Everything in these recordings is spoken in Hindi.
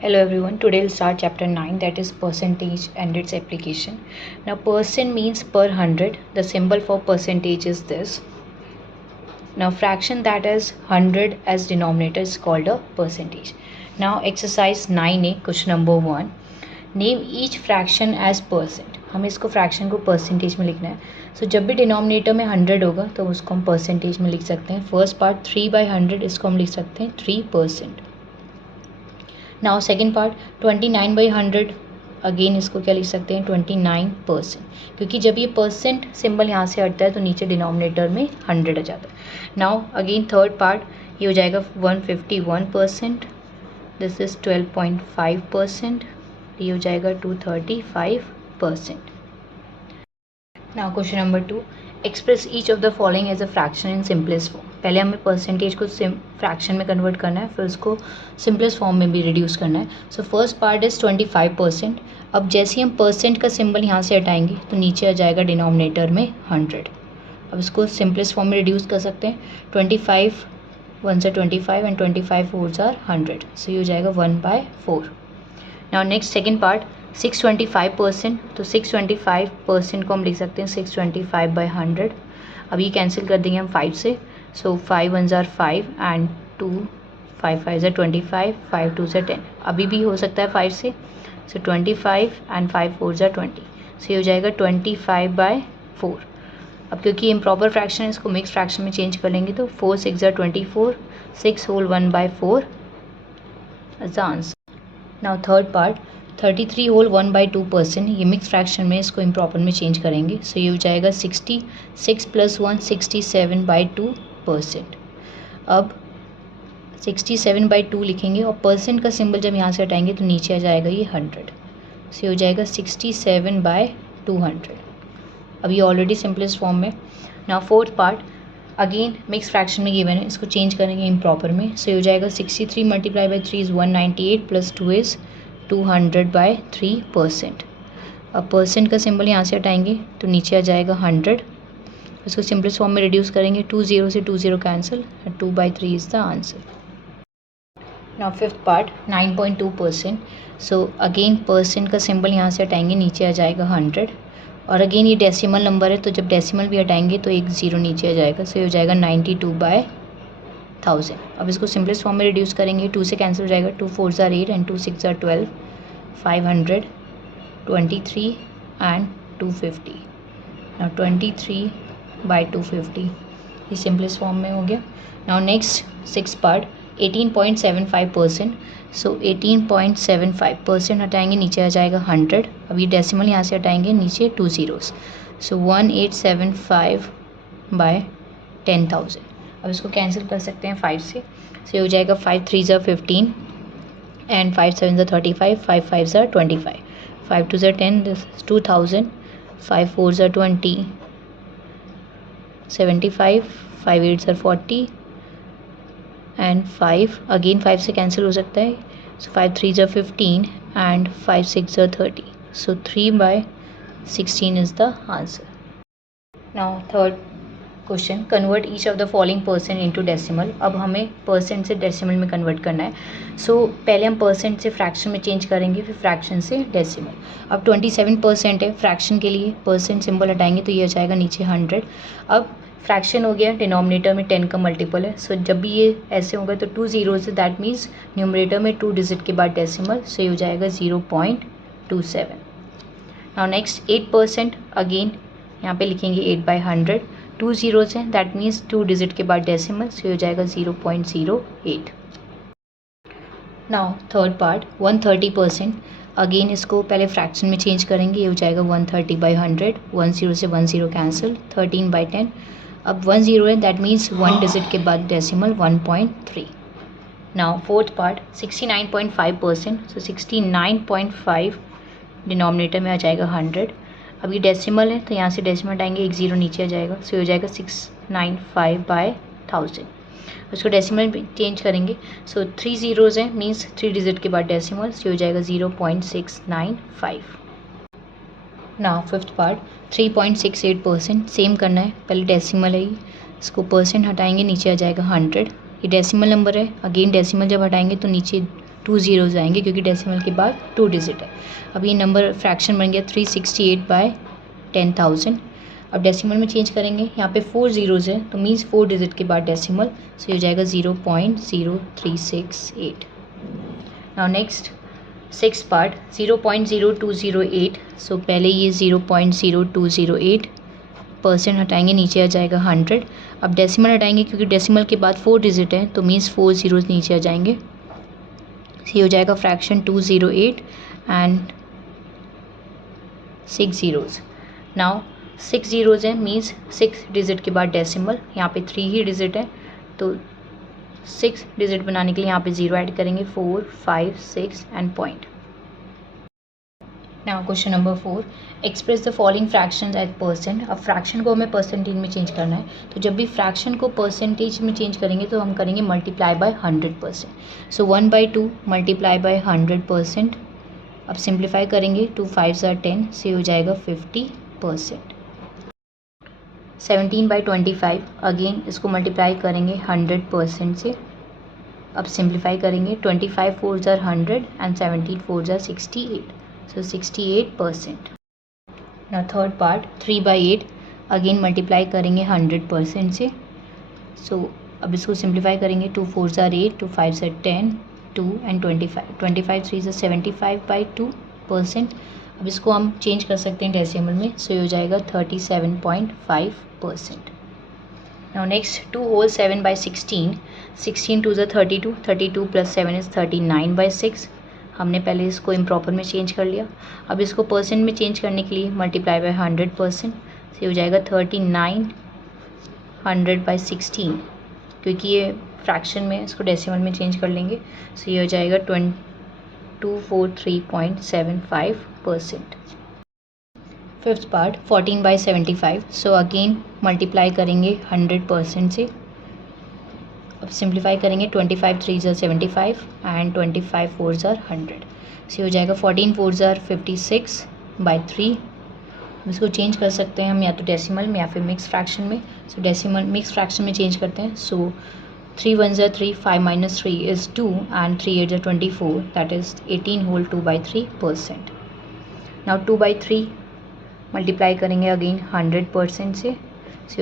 Hello everyone, today we'll start chapter 9, that is percentage and its application. Now percent means per 100. The symbol for percentage is this. Now fraction that has 100 as denominator is called a percentage. Now exercise 9a, question number 1. Name each fraction as percent. हमें इसको फ्रैक्शन को परसेंटेज में लिखना है. सो जब भी डिनोमिनेटर में 100 होगा तो उसको हम परसेंटेज में लिख सकते हैं. फर्स्ट पार्ट 3/100, इसको हम लिख सकते हैं 3%. नाउ सेकेंड पार्ट 29/100, अगेन इसको क्या लिख सकते हैं 29%, क्योंकि जब ये परसेंट सिंबल यहाँ से हटता है तो नीचे डिनोमिनेटर में 100 आ जाता है. नाउ अगेन थर्ड पार्ट ये हो जाएगा 151%, दिस इज़ 12.5%, ये हो जाएगा 235%. Now question number 2, express each of the following as a fraction in simplest form. पहले हमें परसेंटेज को फ्रैक्शन में कन्वर्ट करना है, फिर उसको सिंपलेस्ट फॉर्म में भी रिड्यूस करना है. So first part is 25%. अब जैसे ही हम परसेंट का सिंबल यहाँ से हटाएंगे तो नीचे आ जाएगा डिनोमिनेटर में 100. अब इसको सिंपलेस्ट फॉर्म में रिड्यूस कर सकते हैं. 25 1 से 25 एंड 25 4 आर 100, सो ये हो जाएगा 1/4. Now next second part 625%. तो 625% को हम लिख सकते हैं 625/100. अब ये कैंसिल कर देंगे हम 5 से. सो 5 1 आर 5 एंड 2 5 5 आर 25, 5 2 से 10. अभी भी हो सकता है 5 से. सो 25 एंड 5 4 आर 20, सो ये हो जाएगा 25/4. अब क्योंकि ये इम्प्रॉपर फ्रैक्शन है, इसको मिक्स फ्रैक्शन में चेंज कर लेंगे तो 4 6 are 24, 6 whole 1/4 is the answer. Now third part 33 whole 1/2%, ये मिक्स फ्रैक्शन में, इसको इम्प्रॉपर में चेंज करेंगे. सो ये हो जाएगा 66 + 1 67/2%. अब 67/2 लिखेंगे और परसेंट का सिंबल जब यहाँ से हटाएंगे तो नीचे आ जाएगा ये 100. सो ये हो जाएगा 67/200. अब ये ऑलरेडी सिंपलेस्ट फॉर्म में. Now fourth part again mix fraction में गिवन है, इसको चेंज करेंगे इम्प्रॉपर में. सो ये हो जाएगा 63 × 3 इज़ 198 + 2 इज़ 200/3%. अब परसेंट का सिंबल यहाँ से हटाएंगे तो नीचे आ जाएगा 100. इसको सिंपलेस्ट फॉर्म में रिड्यूस करेंगे. 2 0 से 2 0 cancel, 2/3 is the answer. Now fifth part 9.2%. So again percent का सिंबल यहाँ से हटाएंगे, नीचे आ जाएगा 100. और अगेन ये डेसिमल नंबर है, तो जब डेसिमल भी हटाएंगे तो एक ज़ीरो नीचे आ जाएगा. सो ये हो जाएगा 92/1000. अब इसको सिंपलेस्ट फॉर्म में रिड्यूस करेंगे. 2 से कैंसिल हो जाएगा. 2 4 are 8 and 2 6 are 12, 500, 23 and 250. Now 23/250 ये सिंपलेस्ट फॉर्म में हो गया. Now next six part 18.75%. So 18.75% हटाएंगे, नीचे आ जाएगा 100. अब ये डेसिमल यहाँ से हटाएंगे, नीचे 2 zeros. सो 1875/10,000. अब इसको कैंसिल कर सकते हैं 5 से. सो ये हो जाएगा 5 3 are 15 and 5 7 are 35, 5 5 are 25, 5 2 are 10, this is 2000, 5 4 are 20, 75, 5 8 are 40 and 5 again 5 से कैंसिल हो सकता है. So 5 3 are 15 and 5 6 are 30, so 3/16 is the answer. Now third question convert each of the following percent into decimal. अब हमें परसेंट से डेसिमल में कन्वर्ट करना है. सो पहले हम परसेंट से फ्रैक्शन में चेंज करेंगे, फिर फ्रैक्शन से डेसिमल. अब 27% है फ्रैक्शन के लिए, परसेंट सिंबल हटाएंगे तो ये आ जाएगा नीचे 100. अब फ्रैक्शन हो गया, डिनोमिनेटर में 10 का मल्टीपल है. सो जब भी ये ऐसे होगा तो 2 zeros है, दैट मीन्स न्यूमरेटर में 2 डिजिट के बाद डेसिमल. सो ये हो जाएगा 0.27. नाउ नेक्स्ट 8%, अगेन यहाँ पे लिखेंगे 8/100. 2 zeros हैं, दैट मीन्स 2 डिजिट के बाद डेसिमल. सो ये हो जाएगा 0.08. Now third part 130%. अगेन इसको पहले फ्रैक्शन में चेंज करेंगे, ये हो जाएगा 130/100. 1 0 से 1 0 कैंसिल, 13/10. अब 1 0 है, दैट मीन्स 1 डिजिट के बाद डेसिमल 1.3. Now fourth part 69.5%. सो 69.5 डिनोमिनेटर में आ जाएगा 100. अब ये डेसिमल है तो यहाँ से डेसिमल हटाएंगे, एक ज़ीरो नीचे आ जाएगा. सो ये हो जाएगा 695/1000. उसको डेसिमल चेंज करेंगे. सो 3 zeros हैं, मीन्स 3 डिजिट के बाद डेसिमल. सो हो जाएगा 0.695. Now fifth part 3.68%. सेम करना है, पहले डेसिमल है, इसको परसेंट हटाएंगे, नीचे आ जाएगा 100. ये डेसिमल नंबर है, अगेन डेसिमल जब हटाएंगे तो नीचे 2 ज़ीरोज़ आएंगे क्योंकि डेसिमल के बाद 2 डिजिट है। अब ये नंबर फ्रैक्शन बन गया 368/10,000। अब डेसिमल में चेंज करेंगे, यहाँ पे 4 ज़ीरोज़ है तो मीन्स 4 डिजिट के बाद डेसिमल, सो हो जाएगा 0.0368। Now next 6 part 0.0208। सो पहले ये 0.0208 परसेंट हटाएंगे, नीचे आ जाएगा 100। अब डेसिमल हटाएंगे क्योंकि डेसिमल के बाद 4 डिजिट है तो मीन्स 4 ज़ीरोज़ नीचे आ जाएंगे, ये हो जाएगा fraction 208 and 6 zeros. Now 6 zeros है मीन्स 6 डिजिट के बाद डेसिमल, यहाँ पे 3 ही डिजिट है तो 6 डिजिट बनाने के लिए यहाँ पे 0 ऐड करेंगे, 4, 5, 6 and point. Now question number 4, express the following fractions as percent. अब फ्रैक्शन को हमें परसेंटेज में चेंज करना है, तो जब भी फ्रैक्शन को परसेंटेज में चेंज करेंगे तो हम करेंगे multiply by 100%। So 1/2 multiply by 100%। अब सिंप्लीफाई करेंगे, 2 5 are 10 से हो जाएगा 50%। 17/25 अगेन इसको मल्टीप्लाई करेंगे 100% से। अब सिंप्लीफाई करेंगे, 25 4s are 100 and 17 4s are 68, so 68%। Now third part 3/8 again multiply करेंगे 100% से। सो अब इसको सिंप्लीफाई करेंगे, 2 4s are 8, 2 5s are 10, 2 and 25, 25 3s are 75/2%। अब इसको हम चेंज कर सकते हैं डेसिमल में, सो ये हो जाएगा 37.5%। Now next 2 whole 7/16, 16 2s are 32, 32 + 7 is 39/6। हमने पहले इसको इम्प्रॉपर में चेंज कर लिया, अब इसको परसेंट में चेंज करने के लिए मल्टीप्लाई बाय 100%, से हो जाएगा 3900/16, क्योंकि ये फ्रैक्शन में इसको डेसिमल में चेंज कर लेंगे, सो ये हो जाएगा 243.75%। Fifth part 14/75। So again multiply करेंगे 100% से। अब सिंप्लीफाई करेंगे, 25 3s are 75 and 25 4s are 100, से हो जाएगा 14 4s are 56/3। इसको चेंज कर सकते हैं हम या तो डेसिमल में या फिर मिक्स फ्रैक्शन में। सो डेसिमल मिक्स फ्रैक्शन में चेंज करते हैं, so 3 1s are 3, 5 - 3 is 2 and 3 8s are 24, that is 18 whole 2/3%। Now 2/3 multiply करेंगे अगेन 100% से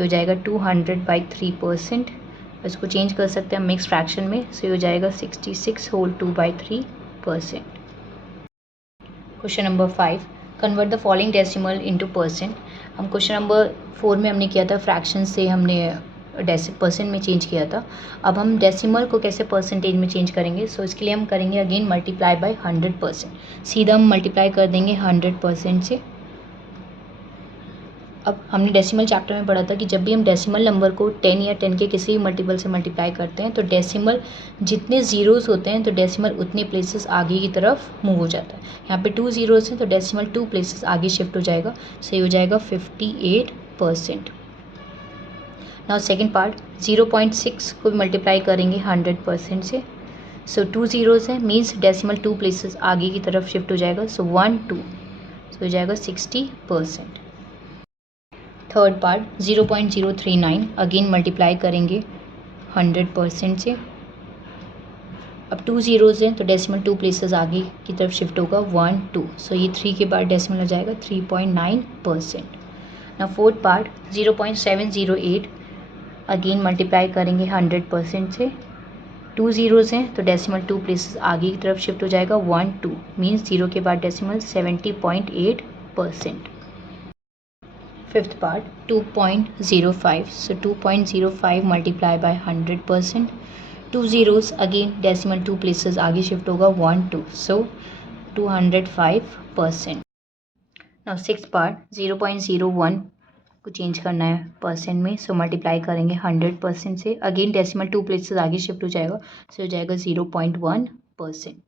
हो जाएगा 200/3%। इसको चेंज कर सकते हैं हम मिक्स फ्रैक्शन में, से हो जाएगा 66 whole 2/3%। Question number 5, convert the following decimal into percent. हम क्वेश्चन नंबर 4 में हमने किया था फ्रैक्शन से हमने परसेंट में चेंज किया था। अब हम डेसिमल को कैसे परसेंटेज में चेंज करेंगे, सो इसके लिए हम करेंगे अगेन मल्टीप्लाई बाय 100%। सीधा हम मल्टीप्लाई कर देंगे 100% से। अब हमने डेसिमल चैप्टर में पढ़ा था कि जब भी हम डेसिमल नंबर को 10 या 10 के किसी भी मल्टीपल से मल्टीप्लाई करते हैं तो डेसिमल जितने ज़ीरोज़ होते हैं तो डेसिमल उतने प्लेसेस आगे की तरफ मूव हो जाता है। यहाँ पे 2 ज़ीरोज़ हैं तो डेसिमल 2 प्लेसेस आगे शिफ्ट हो जाएगा, सही हो जाएगा 58%। नाउ सेकेंड पार्ट 0.6 को भी मल्टीप्लाई करेंगे 100% से। सो 2 ज़ीरोज़ हैं मीन्स डेसिमल 2 प्लेसेस आगे की तरफ शिफ्ट हो जाएगा, सो 1 2, सो हो जाएगा 60%। थर्ड पार्ट 0.039 अगेन मल्टीप्लाई करेंगे 100% से। अब 2 ज़ीरोज़ हैं तो डेसिमल 2 प्लेसेस आगे की तरफ शिफ्ट होगा, 1 2, सो ये 3 के बाद डेसिमल हो जाएगा 3.9%। ना फोर्थ पार्ट 0.708 अगेन मल्टीप्लाई करेंगे 100% से। 2 ज़ीरोज़ हैं तो डेसिमल 2 प्लेसेस आगे की तरफ शिफ्ट हो जाएगा, 1 2 मीन्स 0 के बाद decimal 70.8%। Fifth part 2.05, so 2.05 multiply by 100%। 2 zeros again decimal 2 places आगे शिफ्ट होगा, 1 2, सो 205%। नाउ सिक्स पार्ट 0.01 को चेंज करना है परसेंट में, सो मल्टीप्लाई करेंगे 100% से। अगेन डेसिमल 2 प्लेसेस आगे शिफ्ट हो जाएगा, सो हो जाएगा 0.1%।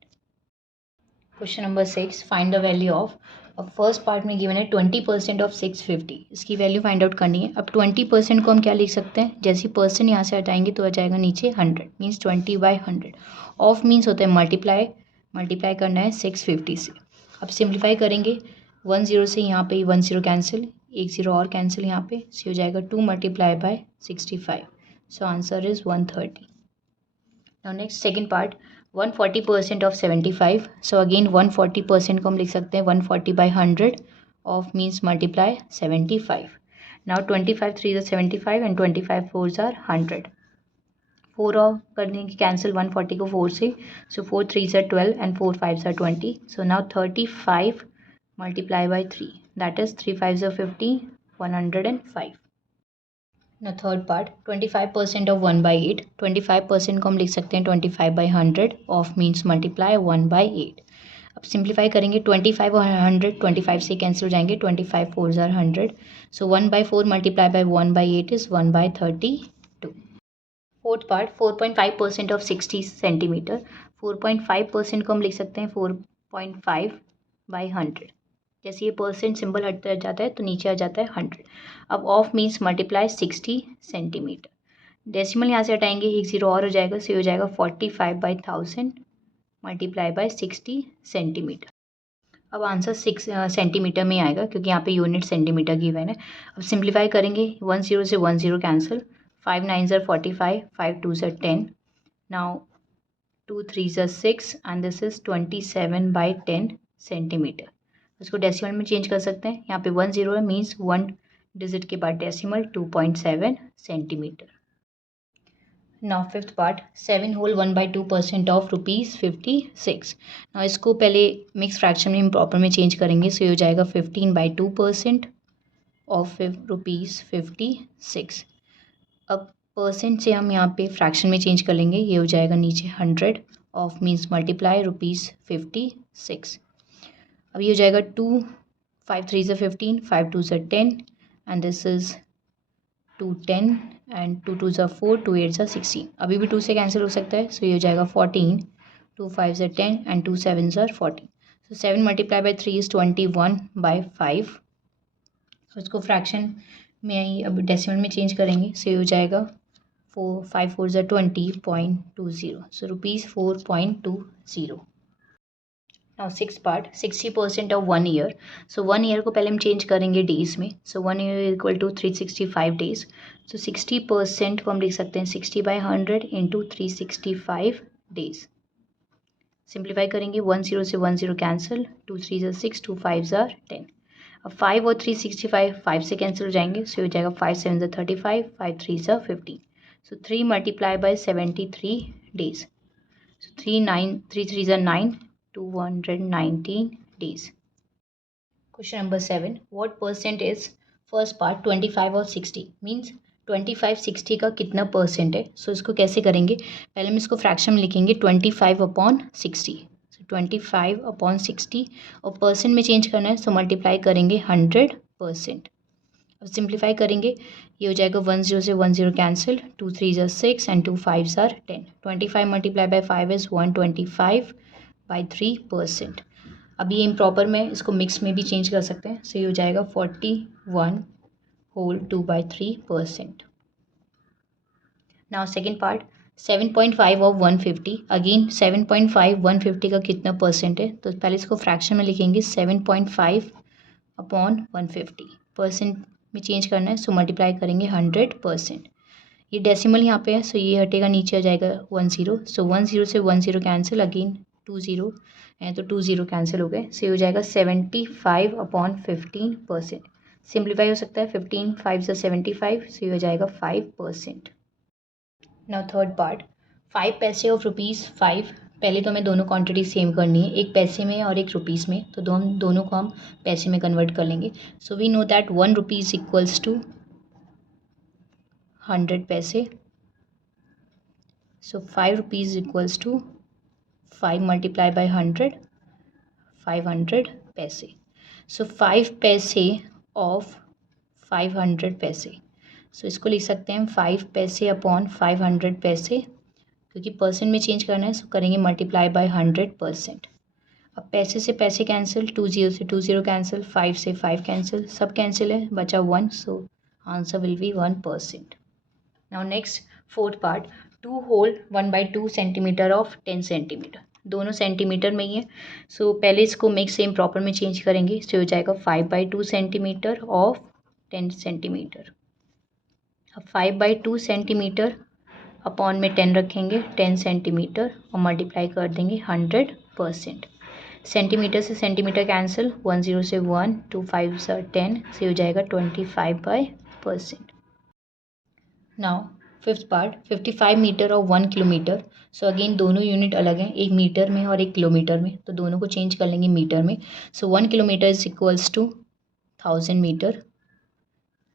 Question number 6, find the value of. अब फर्स्ट पार्ट में गिवन है 20% ऑफ 650, इसकी वैल्यू फाइंड आउट करनी है। अब 20% को हम क्या लिख सकते हैं, जैसे परसेंट यहाँ से हटाएंगे तो आ जाएगा नीचे 100 मीन्स 20/100। ऑफ मीन्स होता है मल्टीप्लाई करना है 650 से। अब सिंप्लीफाई करेंगे, 1 0 से यहाँ पे 1 0 कैंसिल, 1 0 और कैंसिल यहाँ पे, से हो जाएगा 2 multiply bye 65, so answer is 130। Now next second part 140% of 75, so again 140% को हम लिख सकते हैं 140/100 of means multiply 75. Now 25 3 is 75 and 25 4s are 100. 4 और कर देंगे कैंसिल 140 को 4 से, सो 4 3s are 12 and 4 5s are 20. So now 35 multiply by 3, that is 3 5s are 50, 105. ना थर्ड पार्ट 25% ऑफ 1/8. 25% को हम लिख सकते हैं 25/100 ऑफ मीन्स मल्टीप्लाई 1/8. अब सिंप्लीफाई करेंगे 25 और 100 25 से कैंसिल हो जाएंगे. 25 4s are 100, so 1/4 multiply by 1/8 is 1/32. Fourth part 4.5% of 60 centimetre. 4.5% को हम लिख सकते हैं 4.5/100. जैसे ये परसेंट सिंबल हटता जाता है तो नीचे आ जाता है 100. अब of means multiply 60 centimetre. Decimal यहाँ से हटाएंगे, एक जीरो और हो जाएगा, सो हो जाएगा 45/1000 मल्टीप्लाई बाय 60 सेंटीमीटर. अब आंसर 6 सेंटीमीटर में आएगा क्योंकि यहाँ पे यूनिट सेंटीमीटर गिवन है. अब सिंप्लीफाई करेंगे 1 0 से 1 0 cancel. 5 9s are 45, 5 2s are 10. Now 2 3s are 6 and this is 27/10 centimetre. इसको डेसिमल में चेंज कर सकते हैं. यहाँ पे 1 0 है मीन्स 1 डिजिट के बाद decimal 2.7 centimetre. Now fifth part 7 whole 1/2% of ₹56. Now इसको पहले मिक्स फ्रैक्शन में प्रॉपर में चेंज करेंगे, सो ये हो जाएगा 15/2% ऑफ ₹56. अब परसेंट से हम यहाँ पे फ्रैक्शन में चेंज कर लेंगे, ये हो जाएगा नीचे 100 ऑफ मीन्स मल्टीप्लाई ₹56. अब ये हो जाएगा 2 5 3s are 15, 5 2s are 10 and this is 2 10 and 2 2s are 4, 2 8s are 16. अभी भी 2 से कैंसिल हो सकता है, सो ये हो जाएगा 14, 2 5s are 10 and 2 7s are 14. So 7 multiply by 3 is 21/5. इसको फ्रैक्शन में अब डेसिमल में चेंज करेंगे, सो ये हो जाएगा 4 5 4s are 20.20, so ₹4.20. Now six part 60% of 1 year. So 1 year को पहले हम चेंज करेंगे डेज में, so 1 year equal to 365 days. सो 60% को हम लिख सकते हैं 60/100 इंटू 365 डेज. सिंप्लीफाई करेंगे 1 0 से 1 0 cancel, 2 3s are 6, 2 5s are 10. अब 5 और 365 5 से कैंसिल हो जाएंगे, सो हो जाएगा 5 7s are 35, 5 3s are 15. So 3 multiply by 73 days. So 3 3s are 9, 219 days. Question number 7. What percent is first part 25 और 60 means 25 60 का कितना परसेंट है. सो इसको कैसे करेंगे, पहले हम इसको फ्रैक्शन में लिखेंगे 25/60. सो 25/60 और परसेंट में चेंज करना है, सो मल्टीप्लाई करेंगे 100%. अब सिंप्लीफाई करेंगे, ये हो जाएगा 1 0 से 1 0 cancel, 2 3s are 6 and 2 5s are 10. 25 multiply by 5 is 125/3%. अभी ये इम्प्रॉपर में इसको मिक्स में भी चेंज कर सकते हैं, सो ये हो जाएगा 41 whole 2/3%. Now second part 7.5 of 150. Again 7.5 150 का कितना परसेंट है, तो पहले इसको फ्रैक्शन में लिखेंगे 7.5/150. परसेंट में चेंज करना है, सो मल्टीप्लाई करेंगे 100%. ये डेसिमल यहाँ पे है, सो ये हटेगा, नीचे आ जाएगा 1 0. सो 1 0 से 1 0 कैंसिल, अगेन 2 0 है तो 2 0 कैंसिल हो गए, सो ये हो जाएगा 75/15%. सिंप्लीफाई हो सकता है 15 5s are 75, सो ये हो जाएगा 5%. नाउ थर्ड पार्ट 5 पैसे ऑफ ₹5. पहले तो हमें दोनों क्वांटिटी सेम करनी है, एक पैसे में और एक रुपीज़ में, तो दोनों को हम पैसे में कन्वर्ट कर लेंगे. So we know that 1 rupees equals to 100 paise. So 5 rupees equals to 5 multiply by 100, 500 पैसे. सो 5 पैसे ऑफ 500 पैसे. सो इसको लिख सकते हैं 5 पैसे अपॉन 500 पैसे, क्योंकि परसेंट में चेंज करना है, सो करेंगे मल्टीप्लाई बाई 100%. अब पैसे से पैसे कैंसिल, 2 0 से 2 0 कैंसिल, 5 से 5 कैंसिल, सब कैंसिल है, बचा 1, so answer will be 1%. Now next fourth part 2 whole 1/2 centimetre of 10 centimetre. दोनों सेंटीमीटर में ही है, सो पहले इसको मिक्स सेम प्रॉपर में चेंज करेंगे, सो हो जाएगा 5/2 सेंटीमीटर ऑफ 10 सेंटीमीटर. अब 5/2 सेंटीमीटर अपॉन में 10 रखेंगे 10 सेंटीमीटर और मल्टीप्लाई कर देंगे 100%। सेंटीमीटर से सेंटीमीटर कैंसिल, 1 0 से 1, 2 5 से 10 से हो जाएगा 25/%। नाउ फिफ्थ पार्ट 55 मीटर और 1 किलोमीटर। सो अगेन दोनों यूनिट अलग हैं, एक मीटर में और एक किलोमीटर में, तो दोनों को चेंज कर लेंगे मीटर में। So 1 kilometre is equals to 1000 metre.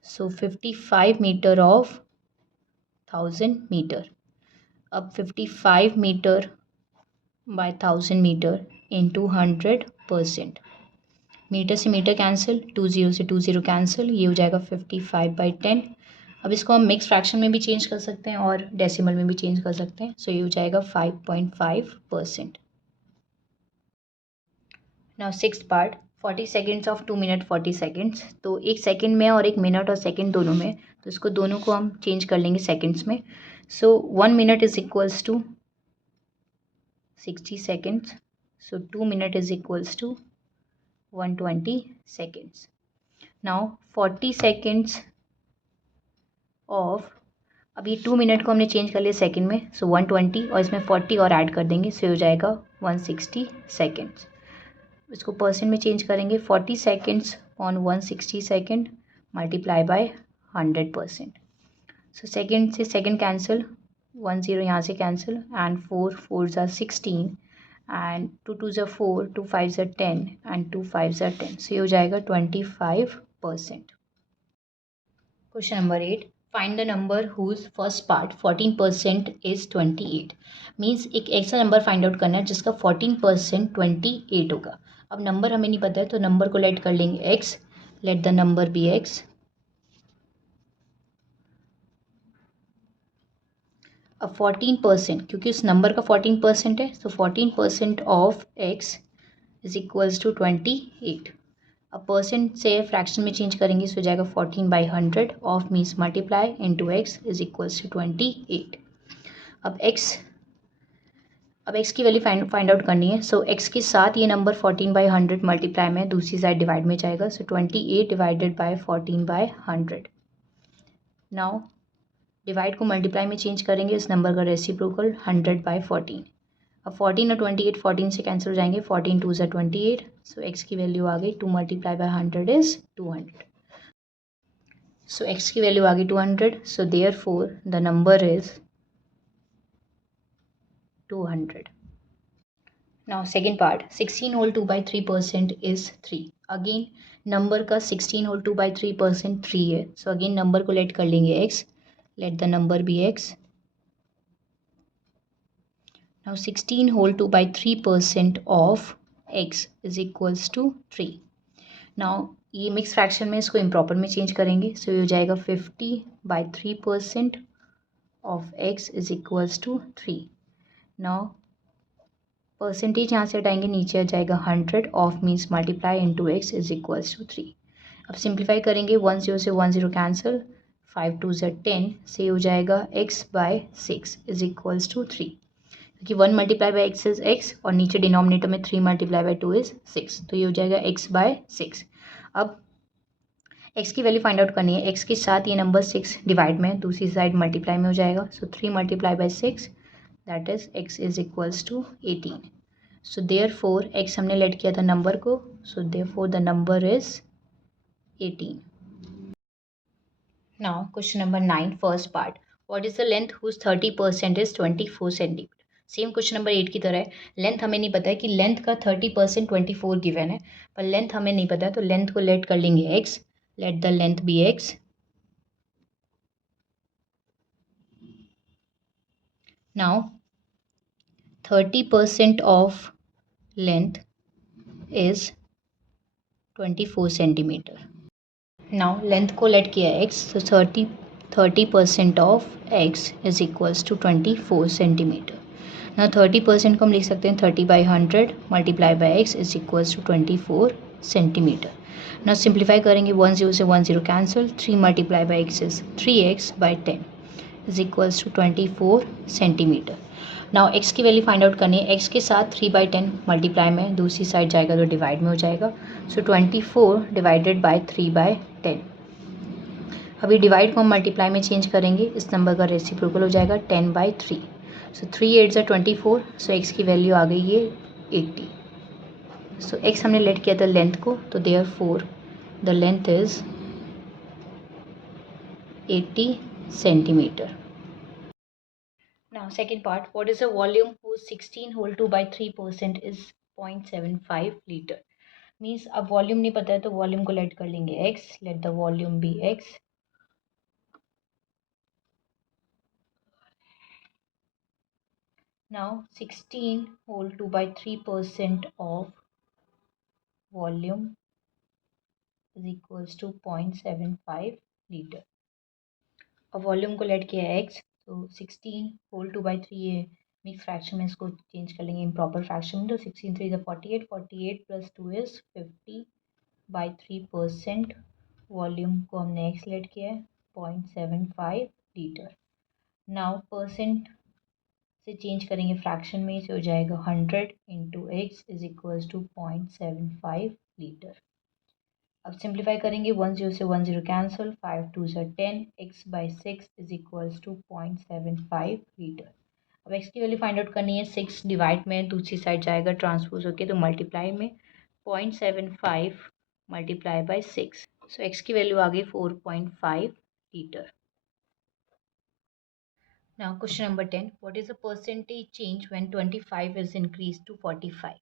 So 55 metre of 1000 metre. अब 55 metre by 1000 metre into 100%। Metre से मीटर कैंसिल, 2 0 से 2 0 कैंसिल, ये हो जाएगा 55/10। अब इसको हम मिक्स फ्रैक्शन में भी चेंज कर सकते हैं और डेसिमल में भी चेंज कर सकते हैं। सो ये हो जाएगा 5.5%। Now six part 40 seconds of 2 minute 40 seconds. तो एक सेकेंड में और एक मिनट और सेकेंड दोनों में, तो इसको दोनों को हम चेंज कर लेंगे सेकेंड्स में। So 1 minute is equals to 60 seconds. So 2 minute is equals to 120 seconds. Now 40 seconds of, अब ये 2 मिनट को हमने चेंज कर लिया सेकेंड में, सो 120 और इसमें 40 और ऐड कर देंगे, सो हो जाएगा 160 सेकेंड्स। इसको परसेंट में चेंज करेंगे, 40 seconds on 160 second multiply by 100%। So second से सेकेंड कैंसिल, 1 0 यहाँ से कैंसिल एंड 4 4 ज़ा 16 एंड 2 2 ज़ा 4, 2 5 ज़ा 10 एंड 2 5 ज़ा 10, सो ये हो जाएगा 25%। Question number 8, find the number whose first part 14% is 28। Means एक ऐसा नंबर फाइंड आउट करना है जिसका 14% 28 होगा। अब नंबर हमें नहीं पता है तो नंबर को लेट कर लेंगे x, let the number be x। अब 14%, क्योंकि उस नंबर का 14% है, तो 14% of x is equals to 28। अब परसेंट से फ्रैक्शन में चेंज करेंगे, सो हो जाएगा 14/100 of means multiply into x is equals to 28। अब x की वैल्यू फाइंड आउट करनी है। सो x के साथ ये नंबर 14/100 मल्टीप्लाई में दूसरी साइड डिवाइड में जाएगा, सो 28 डिवाइडेड बाय 14/100। नाउ डिवाइड को मल्टीप्लाई में चेंज करेंगे, इस नंबर का रेसिप्रोकल 100/14। अब 14 और 28 14 से कैंसिल हो जाएंगे, 14 2 ज़ा 28, सो x की वैल्यू आ गई 2 multiply by 100 is 200। So x की वैल्यू आ गई 200, so therefore the number is 200। Now second part 16 whole 2/3% is 3। Again number का 16 होल 2/3% 3 है, सो अगेन नंबर को लेट कर लेंगे x, let the number be x। Now 16 whole 2/3% of x is equals to 3. Now ये मिक्स फ्रैक्शन में इसको इम्प्रॉपर में चेंज करेंगे, सो ये हो जाएगा 50/3% of x is equals to 3। Now percentage यहाँ से हटाएंगे, नीचे आ जाएगा 100 of means multiply into x is equals to 3। अब सिंप्लीफाई करेंगे, 1 0 से 1 0 कैंसिल, 5 2 ज़ा 10 से हो जाएगा x/6 इज इक्वल्स टू 3, क्योंकि 1 multiply by x is x और नीचे डिनोमिनेटर में 3 मल्टीप्लाई बाई 2 इज 6, तो ये हो जाएगा x/6। अब x की वैल्यू फाइंड आउट करनी है, x के साथ ये नंबर 6 डिवाइड में दूसरी साइड मल्टीप्लाई में हो जाएगा, so 3 multiply by 6 that is x is equals to 18। So therefore x हमने लेट किया था नंबर को, so therefore the number is 18। Now question number 9 first part, what is the length whose 30% is 24 centimetre. Same question number 8 की तरह है, लेंथ हमें नहीं पता है कि लेंथ का 30% 24 गिवन है, पर लेंथ हमें नहीं पता है, तो लेंथ को लेट कर लेंगे x, let the length be x। Now 30% of length is 24 centimetre. Now length को लेट किया x, तो 30% of x is equals to 24 centimetre. ना 30% को हम लिख सकते हैं 30/100 multiply by x is equals to 24 centimetre. ना सिंप्लीफाई करेंगे, 1 0 से 1 0 cancel, 3 multiply by x is 3x/10 is equals to 24 centimetre. Now x की वैल्यू फाइंड आउट करनी है, x के साथ 3/10 मल्टीप्लाई में दूसरी साइड जाएगा तो डिवाइड में हो जाएगा, सो 24 डिवाइडेड बाई 3/10। अभी डिवाइड को हम मल्टीप्लाई में चेंज करेंगे, इस नंबर का रेसिप्रोकल हो जाएगा 10/3। सो 3 8 24, सो एक्स की वैल्यू आ गई है 80। सो एक्स हमने लेट किया था लेंथ को, तो therefore the length is 80 centimetre. Now second part, what is a volume whose 16 whole 2 by 3% is 0.75 liter? Means अब वॉल्यूम नहीं पता है तो वॉल्यूम को लेट कर लेंगे x, let the volume be x. Now 16 whole 2 by 3% of volume is equals to 0.75 liter. अब वॉल्यूम को लेट किया है x, तो 16 होल 2 by 3 है मिक्स फ्रैक्शन में, इसको चेंज कर लेंगे इम्प्रॉपर फ्रैक्शन में, तो 16 3 48, 48 प्लस 2 इज 50/3%। वॉल्यूम को हमने x लेट किया है 0.75 लीटर। नाउ परसेंट से चेंज करेंगे फ्रैक्शन में, इसे हो जाएगा 100 into x is equals to 0.75 litre. अब सिंप्लीफाई करेंगे, 1 0 से 1 0 cancel, 5 2 10, x/6 is equals to 0.75 litre. अब x की वैल्यू फाइंड आउट करनी है, 6 डिवाइड में दूसरी साइड जाएगा ट्रांसपोज होके, तो मल्टीप्लाई में 0.75 मल्टीप्लाई बाय 6, सो x की वैल्यू आ गई 4.5 litre. Now question number 10, what is the percentage change when 25 is increased to 45?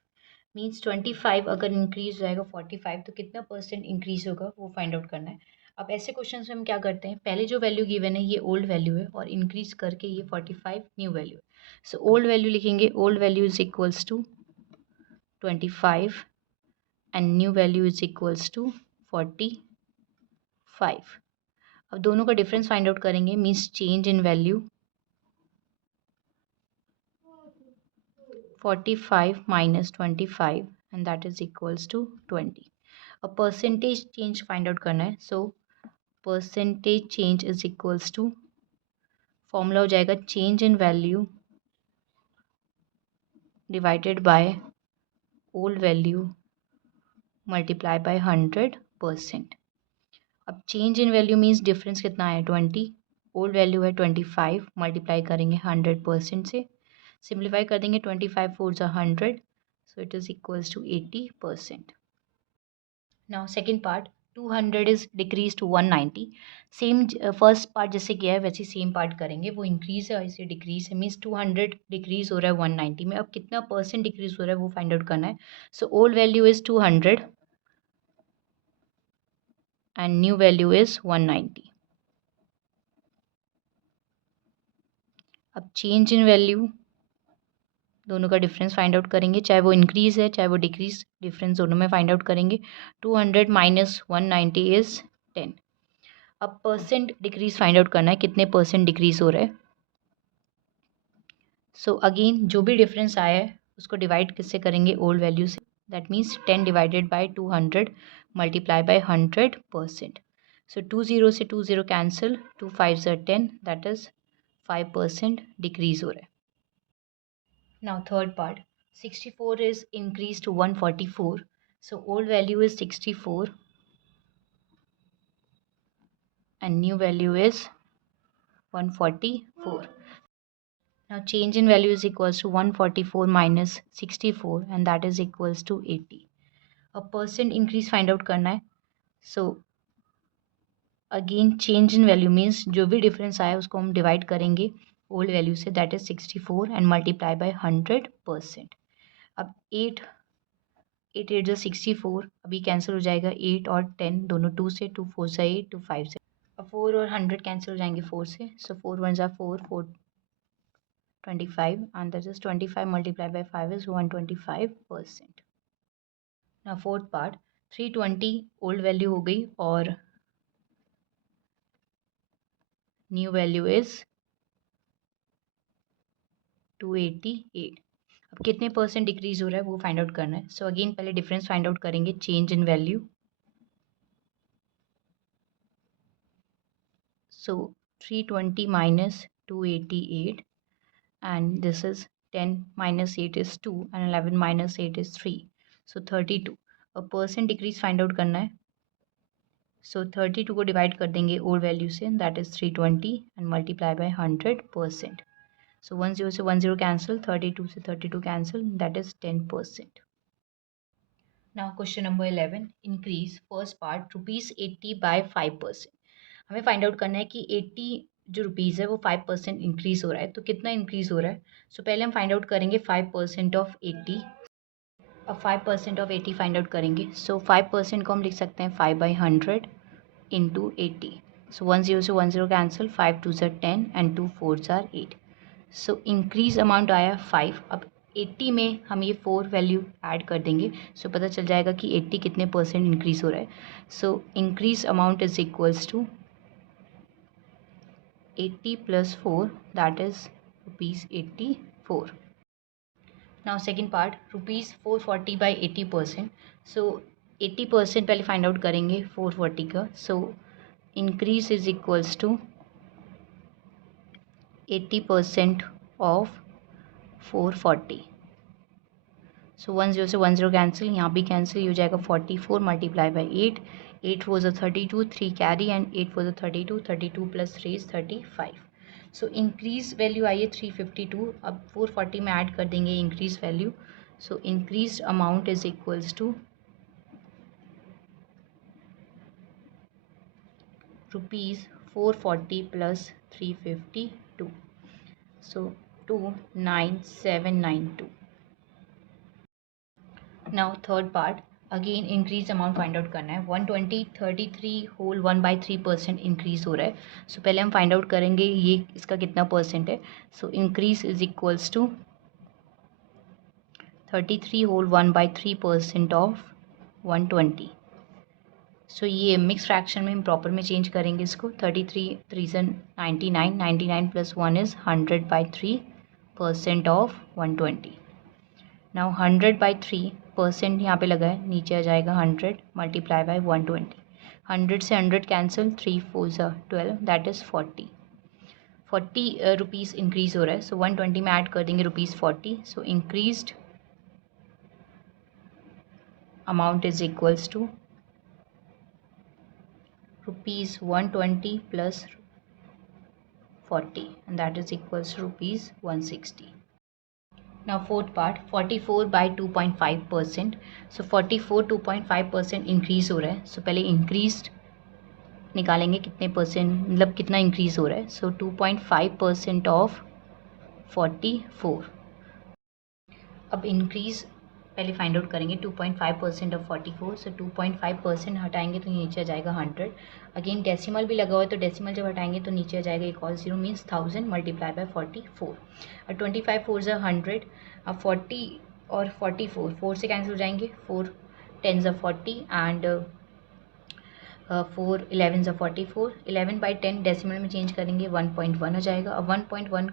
Means 25 अगर इंक्रीज हो जाएगा 45, तो कितना परसेंट इंक्रीज होगा वो फाइंड आउट करना है। अब ऐसे क्वेश्चन में हम क्या करते हैं, पहले जो वैल्यू गिवन है ये ओल्ड वैल्यू है और इंक्रीज करके ये 45 न्यू वैल्यू है। सो ओल्ड वैल्यू लिखेंगे, old value is equals to 25 and new value is equals to 45। अब दोनों का डिफरेंस फाइंड आउट करेंगे, means change in value 45 minus 25 and that is equals to 20. A percentage change find out करना है, so percentage change is equals to formula हो जाएगा change in value divided by old value multiply by 100%. अब change in value means difference कितना है 20, old value है 25, मल्टीप्लाई करेंगे 100% से, सिंप्लीफाई कर देंगे 25 4 100, so it is equals to 80%. Now second part, 200 is decreased to 190. Same first part जैसे किया है वैसे सेम पार्ट करेंगे, वो इंक्रीज है और इसे डिक्रीज है, मीन्स 200 डिक्रीज हो रहा है 190 में। अब कितना परसेंट डिक्रीज हो रहा है वो फाइंड आउट करना है। So old value is 200 and new value is 190। अब चेंज इन वैल्यू दोनों का डिफरेंस फाइंड आउट करेंगे, चाहे वो इंक्रीज है चाहे वो डिक्रीज, डिफरेंस दोनों में फाइंड आउट करेंगे। 200 माइनस 190 इज 10। अब परसेंट डिक्रीज फाइंड आउट करना है, कितने परसेंट डिक्रीज हो रहा है। सो अगेन जो भी डिफरेंस आया है उसको डिवाइड किससे करेंगे, ओल्ड वैल्यू से, that means 10 divided by 200 multiply by 100%। सो 2 0 से 2 0 कैंसिल, 2 5 10, दैट इज 5% डिक्रीज हो रहा है। Now third part, 64 is increase to 144, so old value is 64 and new value is 144. Now change in value is equals to 144 minus 64 and that is equals to 80. A percent increase find out करना है, so again change in value means जो भी difference आया उसको हम divide करेंगे old value से, that is 64 and multiply by 100%. अब 8 8 8 जो 64 अभी कैंसिल हो जाएगा, 8 और 10 दोनों 2 से, 2 4 से 8, 2 5 से, अब 4 और 100 कैंसिल हो जाएंगे 4 से, so 4 1 जा 4 4 25 and that is 25 multiplied by 5 is 125%. Now fourth part, 320 old value हो गई और न्यू वैल्यू इज 288। अब कितने परसेंट डिक्रीज हो रहा है वो फाइंड आउट करना है। सो अगेन पहले डिफरेंस फाइंड आउट करेंगे, change in value, so 320 minus 288 and this is 10 minus 8 is 2 and 11 minus 8 is 3, so 32। अब परसेंट डिक्रीज फाइंड आउट करना है, सो 32 को डिवाइड कर देंगे ओल्ड वैल्यू से, that is 320 and multiply by 100%. So 10 से 10 कैंसिल, 32 से 32 cancel, that is 10%. Now question number 11, increase first part ₹80 by 5%. हमें फाइंड आउट करना है कि 80 जो रुपीज़ है वो 5% इंक्रीज हो रहा है, तो कितना इंक्रीज हो रहा है. सो पहले हम फाइंड आउट करेंगे 5% ऑफ 80. अब 5% ऑफ 80 फाइंड आउट करेंगे. सो 5% को हम लिख सकते हैं 5/100 इंटू 80. सो 10 से 10 कैंसिल, 5 2 ज़ार 10 एंड 2 4 ज़ार 8. सो इंक्रीज अमाउंट आया 5. अब 80 में हम ये 4 वैल्यू ऐड कर देंगे. सो पता चल जाएगा कि 80 कितने परसेंट इंक्रीज हो रहा है. So increase amount is equals to 80 plus 4, that is rupees 84. Now second part, rupees 440 by 80%. So 80% पहले फाइंड आउट करेंगे 440 का. So increase is equals to 80% of 440. So 10 से 10 कैंसिल, यहाँ भी कैंसिल हो जाएगा. 44 मल्टीप्लाई बाई 8, 8 4 ज़ा 32, 3 कैरी एंड 8 4 ज़ा 32, 32 plus 3 is 35. So increase value आई है 352. अब 440 में ऐड कर देंगे increase value. So increase amount is equals to rupees 440 plus 352. So 29792. Now third part, again increase amount find out करना है. 120 33 होल 1/3% इंक्रीज हो रहा है. सो पहले हम फाइंड आउट करेंगे ये इसका कितना परसेंट है. So increase is equals to 33 whole 1/3% of 120. So ये मिक्स फ्रैक्शन में हम प्रॉपर में चेंज करेंगे इसको. 33 3 99, 99 प्लस 1 इज़ 100/3% ऑफ 120. नाउ 100/3% यहाँ पे लगा है, नीचे आ जाएगा 100 मल्टीप्लाई बाय 120. 100 से 100 कैंसिल, 3 4 ज़ा 12, दैट इज़ 40 रुपीज़ इंक्रीज़ हो रहा है. सो 120 में ऐड कर देंगे ₹40. So increased amount is equals to ₹120 plus 40 and that is equals to ₹160. Now fourth part, 44 by 2.5%. So 44 2.5% increase हो रहा है. सो पहले इंक्रीज निकालेंगे कितने परसेंट, मतलब कितना इंक्रीज हो रहा है. सो 2.5% ऑफ 44. अब इंक्रीज पहले फाइंड आउट करेंगे 2.5% ऑफ 44. सो 2.5% हटाएंगे तो नीचे आ जाएगा 100. अगेन डेसिमल भी लगा हुआ है, तो डेसिमल जब हटाएंगे तो नीचे आ जाएगा एक और जीरो, मीन्स 1000 मल्टीप्लाई बाय 44. और 25 4 ज़ा 100. अब 40 और 44 4 से कैंसिल हो जाएंगे. 4 10 ज़ा 40 एंड 4 11 ज़ा 44. 11/10 डेसिमल में चेंज करेंगे 1.1 हो जाएगा. अब 1.1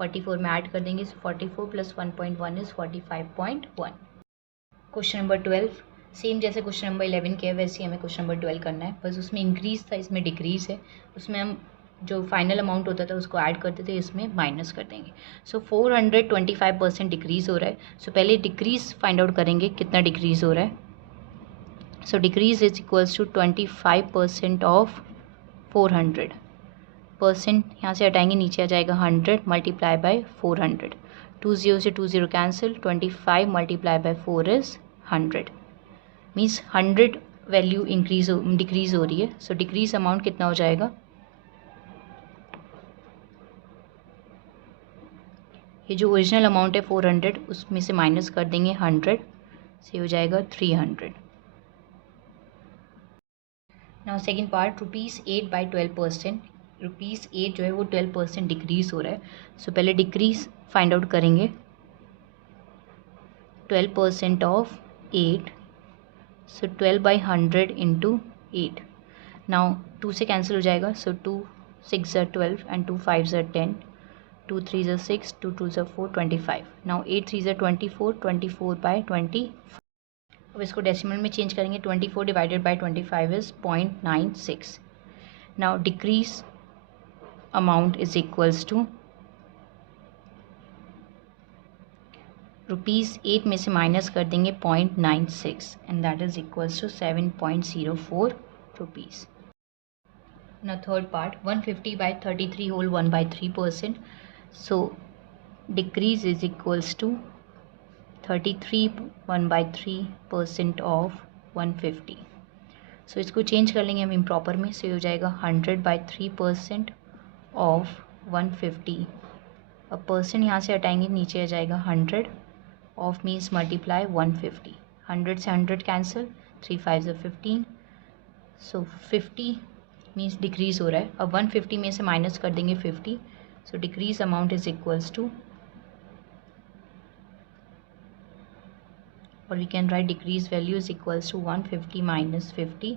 44 में ऐड कर देंगे. 44 plus 1.1 is 45.1. Question number 12, same जैसे क्वेश्चन नंबर 11 किया है वैसे ही हमें क्वेश्चन नंबर 12 करना है. बस उसमें इंक्रीज़ था, इसमें डिक्रीज़ है. उसमें हम जो फाइनल अमाउंट होता था उसको ऐड करते थे, इसमें माइनस कर देंगे. सो 425% डिक्रीज़ हो रहा है. सो पहले डिक्रीज़ फाइंड आउट करेंगे कितना डिक्रीज़ हो रहा है. So decrease is equals to 25% of 400. Percent यहाँ से हटाएंगे, नीचे आ जाएगा 100 मल्टीप्लाई बाय 400. 20 से 20 cancel, 25 multiply by 4 is 100. Means 100 value decrease हो रही है. सो डिक्रीज अमाउंट कितना हो जाएगा, ये जो ओरिजिनल अमाउंट है 400 उसमें से माइनस कर देंगे 100 से हो जाएगा 300. Now second part, ₹8 by 12%. ₹8 जो है वो 12% डिक्रीज हो रहा है. सो पहले डिक्रीज फाइंड आउट करेंगे. 12% ऑफ 8. So 12/100 into 8. नाउ 2 से कैंसिल हो जाएगा. सो 2 6 ज़ा 12 एंड 2 5 ज़ा 10, 2 3 ज़ा 6, 2 2 ज़ा 4, 25. नाउ 8 3 ज़ा 24, 24/20. अब इसको डेसिमल में चेंज करेंगे. 24 divided by 25 is 0.96. Now decrease amount is equals to ₹8 में से माइनस कर देंगे 0.96 and that is equals to 7.04 rupees. Now third part, 150 by 33 whole 1 by 3%. So decrease is equals to 33 1 by 3% of 150. सो इसको चेंज कर लेंगे हम इम्प्रॉपर में. सो ये हो जाएगा 100 बाई 3% ऑफ 150. अब परसेंट यहाँ से हटाएंगे, नीचे आ जाएगा 100. Of means multiply 150. 100 से 100 कैंसिल, 3 5 15. सो 50 मीन्स डिक्रीज़ हो रहा है. अब 150 में से माइनस कर देंगे 50. So decrease amount is equals to, or we can write decrease value is equals to 150 minus 50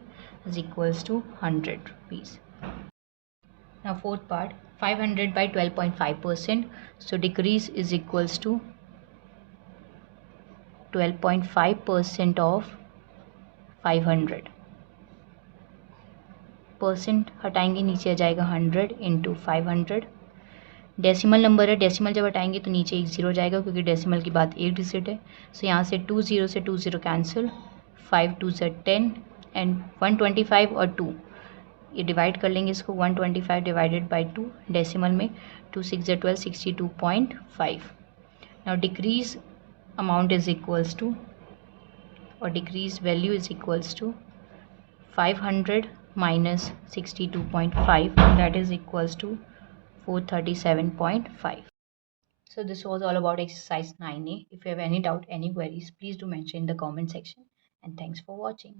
is equals to 100 rupees. Now fourth part, 500 by 12.5%. So decrease is equals to 12.5% of 500. Percent हटाएंगे, नीचे आ जाएगा 100 इंटू 500. डेसिमल नंबर है, डेसिमल जब हटाएंगे तो नीचे एक ज़ीरो जाएगा क्योंकि डेसिमल के बाद एक डिजिट है. सो यहाँ से 2 0 से 2 0 कैंसिल, 5 2 से 10 एंड 125 और 2 ये डिवाइड कर लेंगे इसको. 125 डिवाइडेड बाई 2 डेसिमल में 2 6 12 62.5. Now decrease amount is equals to, और decrease value is equals to 500 minus 62.5, that is equals to 437.5. So this was all about exercise 9A. If you have any doubt, any queries, please do mention in the comment section, and thanks for watching.